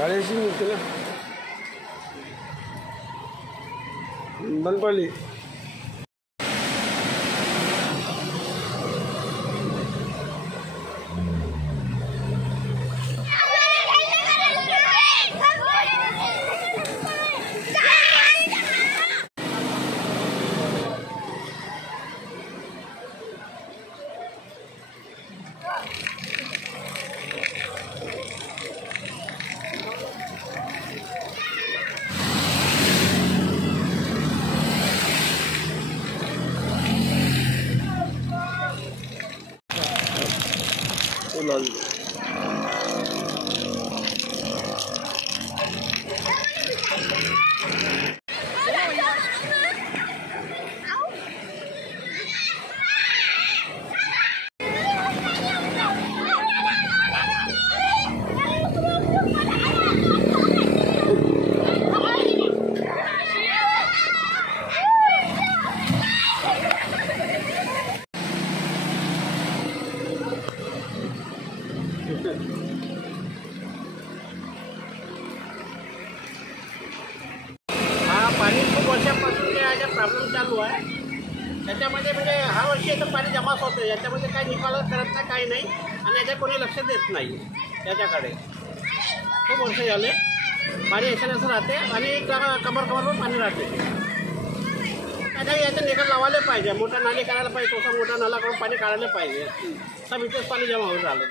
गाडी अशी निघते ना बंद पडली. पाणी खूप वर्षापासून जे प्रॉब्लेम चालू आहे त्याच्यामध्ये म्हणजे हा वर्षी याचं पाणी जमाच होतं. याच्यामध्ये काही निकाल करत नाही, काही नाही आणि याच्या कोणी लक्ष देत नाही त्याच्याकडे. खूप वर्ष झाले पाणी असं राहते आणि कमरवर पाणी राहते. त्याच्याही याचा निकाल लावायला पाहिजे. मोठा नाली करायला पाहिजे. तसा मोठा नाला करून पाणी काढायला पाहिजे. सब इथेच पाणी जमा होऊन राहिलं.